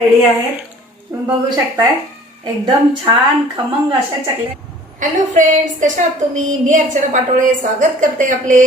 Ready आहेत. तुम्ही बघू शकताय एकदम छान खमंग अशा चकल्या. हॅलो फ्रेंड्स कशा आहात तुम्ही? मी अर्चना पाटोळे स्वागत करते आपले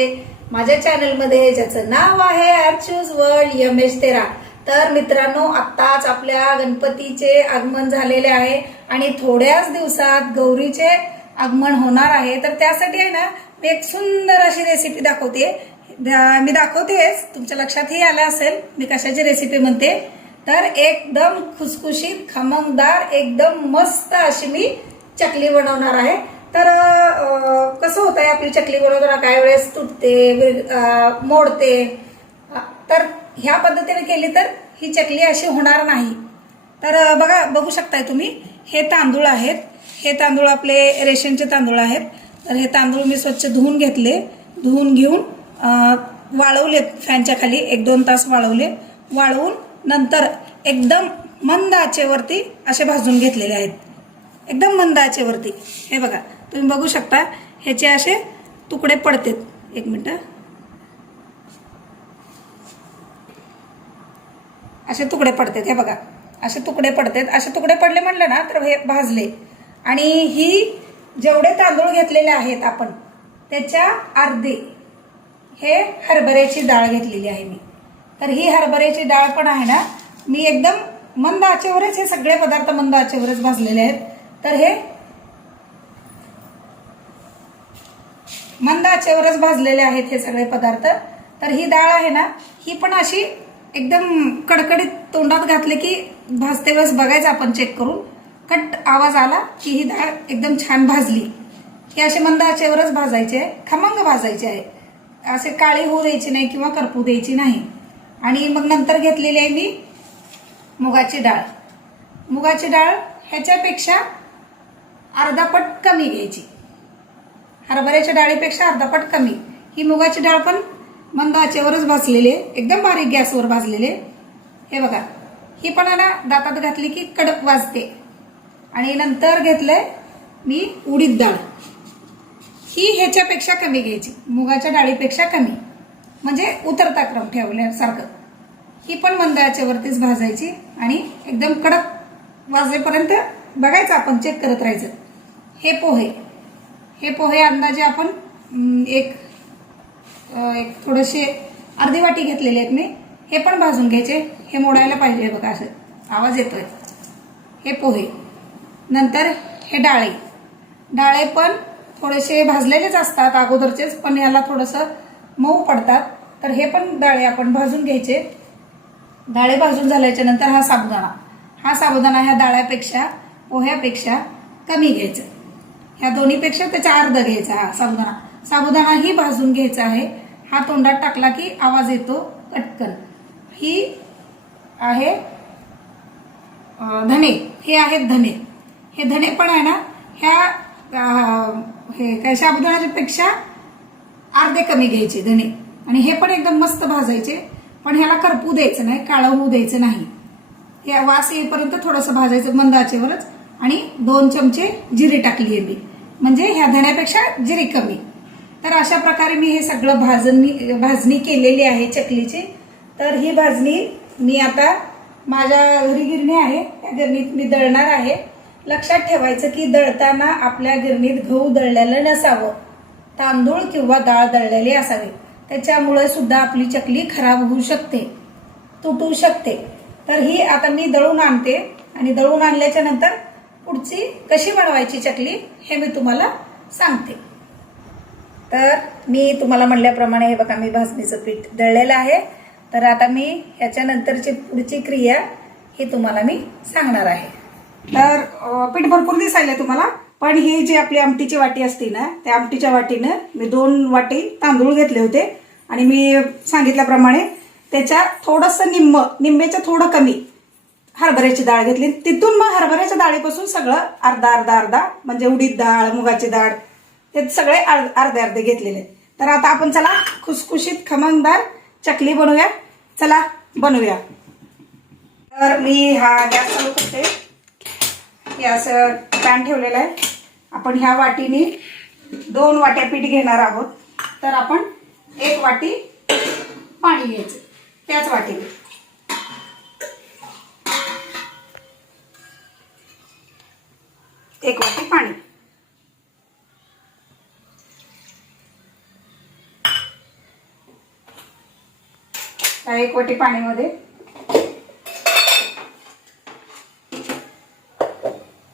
माझ्या चॅनलमध्ये ज्याचं नाव आहे अर्चूज वर्ल्ड यम एच तेरा. तर मित्रांनो आत्ताच आपल्या गणपतीचे आगमन झालेले आहे आणि थोड्याच दिवसात गौरीचे आगमन होणार आहे. तर त्यासाठी आहे ना मी एक सुंदर अशी रेसिपी दाखवते. मी दाखवतेच तुमच्या लक्षातही आलं असेल मी कशाची रेसिपी म्हणते? तर एकदम खुसखुशीत खमंगदार एकदम मस्त अशी मी चकली बनवणार आहे. तर कसं होत आहे आपली चकली बनवताना काय वेळेस तुटते मोडते? तर ह्या पद्धतीने केली तर ही चकली अशी होणार नाही. तर बघा बघू शकताय तुम्ही हे तांदूळ आहेत. हे तांदूळ आपले रेशनचे तांदूळ आहेत. तर हे तांदूळ मी स्वच्छ धुवून घेतले. धुवून घेऊन वाळवले फॅनच्या खाली एक दोन तास वाळवले. वाळवून नंतर एकदम मंद आचेवरती असे भाजून घेतलेले आहेत. एकदम मंद आचेवरती. हे बघा तुम्ही बघू शकता ह्याचे असे तुकडे पडतात. एक मिनटं असे तुकडे पडतात हे बघा. असे तुकडे पडतात. असे तुकडे पडले म्हटलं ना तर हे भाजले. आणि ही जेवढे तांदूळ घेतलेले आहेत आपण त्याच्या अर्धे हे हरभऱ्याची डाळ घेतलेली आहे मी. तर ही हरभऱ्याची डाळ पण आहे ना? मी एकदम मंद आचेवरच हे सगळे पदार्थ मंद आचेवरच भाजलेले आहेत. तर हे मंद आचेवरच भाजलेले आहेत हे सगळे पदार्थ. तर ही डाळ आहे ना ही पण अशी एकदम कडकडीत तोंडात घातले की भाजते वेळेस बघायचं आपण चेक करून. कट आवाज आला की ही डाळ एकदम छान भाजली. ही अशी मंद आचेवरच भाजायची आहे खमंग भाजायची आहे. असे काळी होऊ द्यायची नाही किंवा करपू द्यायची नाही. आणि मग नंतर घेतलेली आहे मी मुगाची डाळ. मुगाची डाळ ह्याच्यापेक्षा अर्धा पट कमी घ्यायची. हरभऱ्याच्या डाळीपेक्षा अर्धा पट कमी. ही मुगाची डाळ पण मंद आचेवरच भाजलेली आहे. एकदम बारीक गॅसवर भाजलेले हे बघा. ही पण आहे ना दातात घातली की कडक वाजते. आणि नंतर घेतलंय मी उडीद डाळ. ही ह्याच्यापेक्षा कमी घ्यायची. मुगाच्या डाळीपेक्षा कमी. म्हणजे उतरता क्रम ठेवल्यासारखं. ही पण मंद वरतीच भाजायची आणि एकदम कडक वाजेपर्यंत बघायचं आपण चेक करत राहायचं. हे पोहे. हे पोहे अंदाजे आपण एक एक थोडेसे अर्धी वाटी घेतलेले आहेत मी. हे पण भाजून घ्यायचे. हे मोडायला पाहिजे बघा असं. आवाज येतोय. हे पोहे. नंतर हे डाळे. डाळे पण थोडेसे भाजलेलेच असतात अगोदरचेच पण ह्याला थोडंसं मऊ पडतात तर हे पण डाळे आपण भाजून घ्यायचे. डाळे भाजून झाल्याच्यानंतर हा साबुदाणा. हा साबुदाणा ह्या डाळ्यापेक्षा पोह्यापेक्षा कमी घ्यायचं. ह्या दोन्हीपेक्षा त्याचा अर्ध घ्यायचा हा साबुदाणा. साबुदाणाही भाजून घ्यायचा आहे. हा तोंडात टाकला की आवाज येतो कटकन. ही आहे धने हे आहेत धने हे धने पण आहे ना ह्या हे काय साबुदाणाच्यापेक्षा अर्धे कमी घ्यायचे धने आणि हे पण एकदम मस्त भाजायचे. पण ह्याला करपू द्यायचं नाही काळं होऊ द्यायचं नाही. हे वास येईपर्यंत थोडंसं भाजायचं मंद आचेवरच. आणि दोन चमचे जिरे टाकली आहे मी म्हणजे ह्या धण्यापेक्षा जिरे कमी. तर अशा प्रकारे मी हे सगळं भाजणी भाजणी केलेली आहे चकलीची. तर ही भाजणी मी आता माझ्या घरी गिरणी आहे. त्या गिरणीत मी दळणार आहे. लक्षात ठेवायचं की दळताना आपल्या गिरणीत गहू दळलेलं नसावं. तांदूळ किंवा डाळ दळलेली असावी. त्याच्यामुळे सुद्धा आपली चकली खराब होऊ शकते तुटू शकते. तर ही आता मी दळून आणते आणि दळून आणल्याच्या नंतर पुढची कशी बनवायची चकली हे मी तुम्हाला सांगते. तर मी तुम्हाला म्हणल्याप्रमाणे हे बघा मी भाजणीचं पीठ दळलेलं आहे. तर आता मी ह्याच्यानंतरची पुढची क्रिया ही तुम्हाला मी सांगणार आहे. तर पीठ भरपूर दिसायला तुम्हाला. पण ही जी आपली आमटीची वाटी असते ना त्या आमटीच्या वाटीनं मी दोन वाटी तांदूळ घेतले होते. आणि मी सांगितल्याप्रमाणे त्याच्या थोडंसं निम्म निम्म्याच्या थोडं कमी हरभऱ्याची डाळ घेतली. तिथून मग हरभऱ्याच्या डाळीपासून सगळं अर्धा अर्धा अर्धा म्हणजे उडीद डाळ मुगाची डाळ हे सगळे अर्धे अर्धे घेतलेले. तर आता आपण चला खुसखुशीत खमंगदार चकली बनवूया. चला बनवूया. तर मी हा गॅस चालू करते. हे असं पॅन ठेवलेला आहे. आपण ह्या वाटीने दोन वाट्या पीठ घेणार आहोत. तर आपण एक वाटी पाणी घ्यायचं. त्याच वाटीने. एक वाटी पाणी. त्या एक वाटी पाणीमध्ये.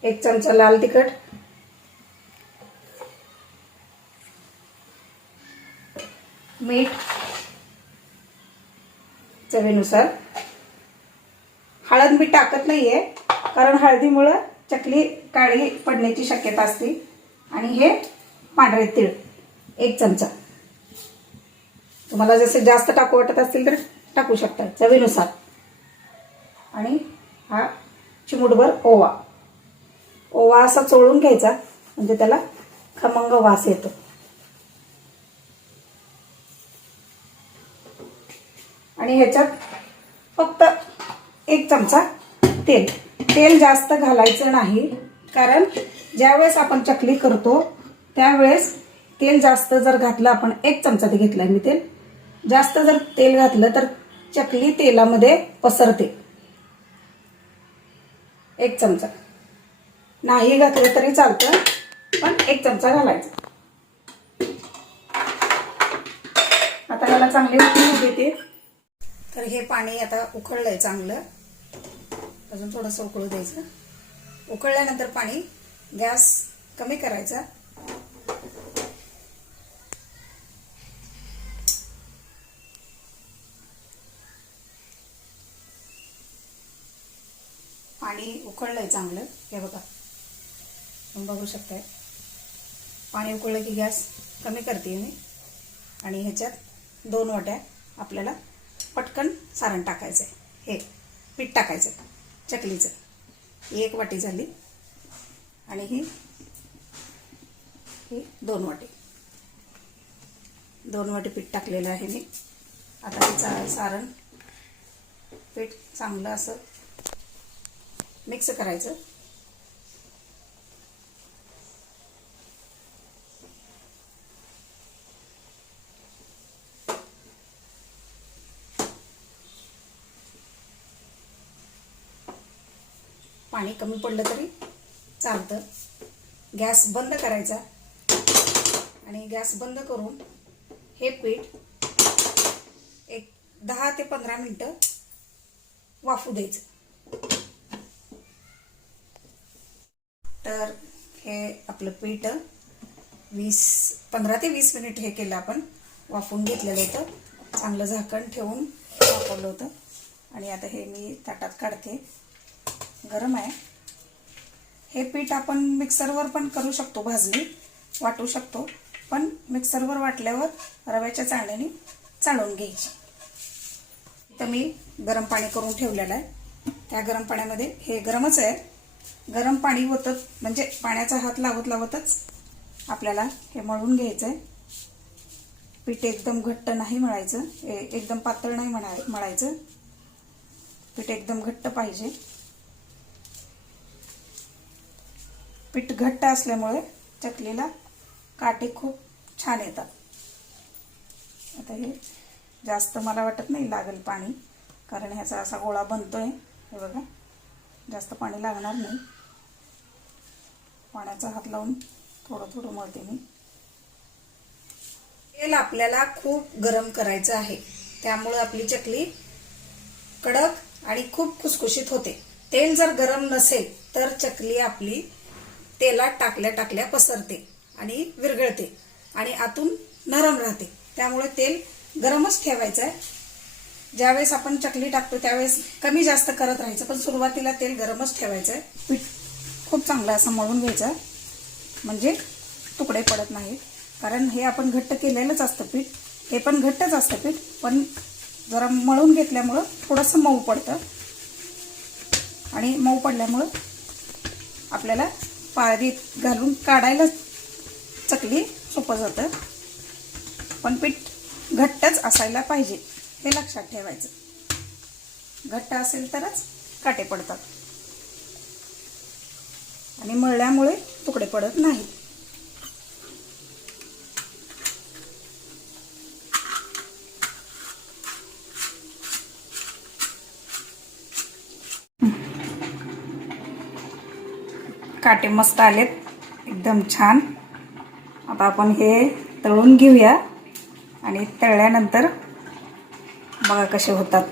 एक चमचा लाल तिखट. मीठ चवीनुसार. हळद मी टाकत नाहीये कारण हळदीमुळं चकली काळी पडण्याची शक्यता असते. आणि हे पांढरे तीळ एक चमचा. तुम्हाला जसे जास्त टाकू वाटत असतील तर टाकू शकता चवीनुसार. आणि हा चिमुटभर ओवा. ओवा असा चोळून घ्यायचा म्हणजे त्याला खमंग वास येतो. आणि ह्याच्यात फक्त एक चमचा तेल. तेल जास्त घालायचं नाही कारण ज्यावेळेस आपण चकली करतो त्यावेळेस तेल जास्त जर घातलं आपण एक चमचा ते घेतला मी तेल. जास्त जर तेल घातलं तर चकली तेलामध्ये पसरते. एक चमचा. नाही घातलं तरी चालतं पण एक चमचा घालायचा. आता याला चांगली उकळी देते तर हे पाणी आता उकळलंय चांगलं. अजून थोडंसं उकळू द्यायचं. उकळल्यानंतर पाणी गॅस कमी करायचा. पाणी उकळलंय चांगलं. हे बघा. तुम्ही बघू शकताय. पाणी उकळलं की गॅस कमी करते मी. आणि ह्याच्यात दोन वाट्या आपल्याला पटकन सारण टाकायचं आहे हे पीठ टाकायचं चकलीचं. ही एक वाटी झाली. आणि ही ही दोन वाटी. दोन वाटी पीठ टाकलेलं आहे मी. आता हे सारण पीठ चांगलं असं मिक्स करायचं. पाणी कमी पडलं तरी चालतं. गॅस बंद करायचा आणि गॅस बंद करून हे पीठ एक दहा ते पंधरा मिनटं वाफू द्यायचं. तर हे आपलं पीठ वीस पंधरा ते वीस मिनिट हे केलं आपण. वाफून घेतलेलं होतं. चांगलं झाकण ठेवून वापरलं होतं. आणि आता हे मी ताटात काढते. गरम आहे. हे पीठ आपण मिक्सरवर पण करू शकतो भाजणी वाटू शकतो पण मिक्सरवर वाटल्यावर रव्याच्या चाळण्याने चाळून घ्यायची. तर मी गरम पाणी करून ठेवलेलं आहे. त्या गरम पाण्यामध्ये हे गरमच आहे. गरम पाणी होतं म्हणजे पाण्याचा हात लावत लावतच आपल्याला हे मळून घ्यायचं आहे पीठ एकदम घट्ट नाही मळायचं ए- एकदम पातळ नाही म्हणा मळायचं. पीठ एकदम घट्ट पाहिजे. पीठ घट्ट असल्यामुळे चकलीला काटे खूप छान येतात. आता हे जास्त मला वाटत नाही लागेल पाणी कारण ह्याचा असा गोळा बनतोय. हे बघा जास्त पाणी लागणार नाही. पाण्याचा हात लावून थोडं थोडं मळते मी. तेल आपल्याला खूप गरम करायचं आहे. त्यामुळं आपली चकली कडक आणि खूप खुसखुशीत होते. तेल जर गरम नसेल तर चकली आपली तेलात टाकल्या टाकल्या पसरते आणि विरघळते आणि आतून नरम राहते. त्यामुळे तेल गरमच ठेवायचं आहे ज्यावेळेस आपण चकली टाकतो त्यावेळेस कमी जास्त करत राहायचं पण सुरुवातीला तेल गरमच ठेवायचं आहे पीठ खूप चांगलं असं मळून घ्यायचं. म्हणजे तुकडे पडत नाहीत. कारण हे आपण घट्ट केलेलंच असतं पीठ. हे पण घट्टच असतं पीठ पण जरा मळून घेतल्यामुळं थोडंसं मऊ पडतं. आणि मऊ पडल्यामुळं आपल्याला पाळीत घालून काढायला चकली सोपं जातं. पण पीठ घट्टच असायला पाहिजे हे लक्षात ठेवायचं. घट्ट असेल तरच काटे पडतात. आणि मळल्यामुळे तुकडे पडत नाहीत. काटे मस्त आलेत. एकदम छान. आता आपण हे तळून घेऊया. आणि तळल्यानंतर बघा कसे होतात.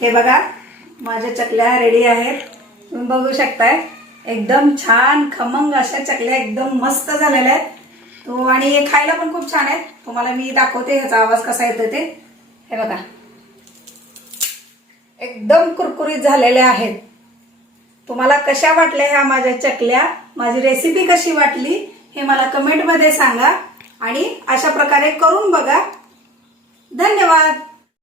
हे बघा माझ्या चकल्या रेडी आहेत. तुम्ही बघू शकताय. एकदम छान खमंग अशा चकल्या एकदम मस्त झालेल्या आहेत. तो आणि हे खायला पण खूप छान आहेत. तुम्हाला मी दाखवते ह्याचा आवाज कसा येतो ते. हे बघा. एकदम कुरकुरीत झालेल्या आहेत. तुम्हाला कशा वाटल्या ह्या माझ्या चकल्या? माझी रेसिपी कशी वाटली? हे मला कमेंटमध्ये सांगा. आणि अशा प्रकारे करून बघा. धन्यवाद.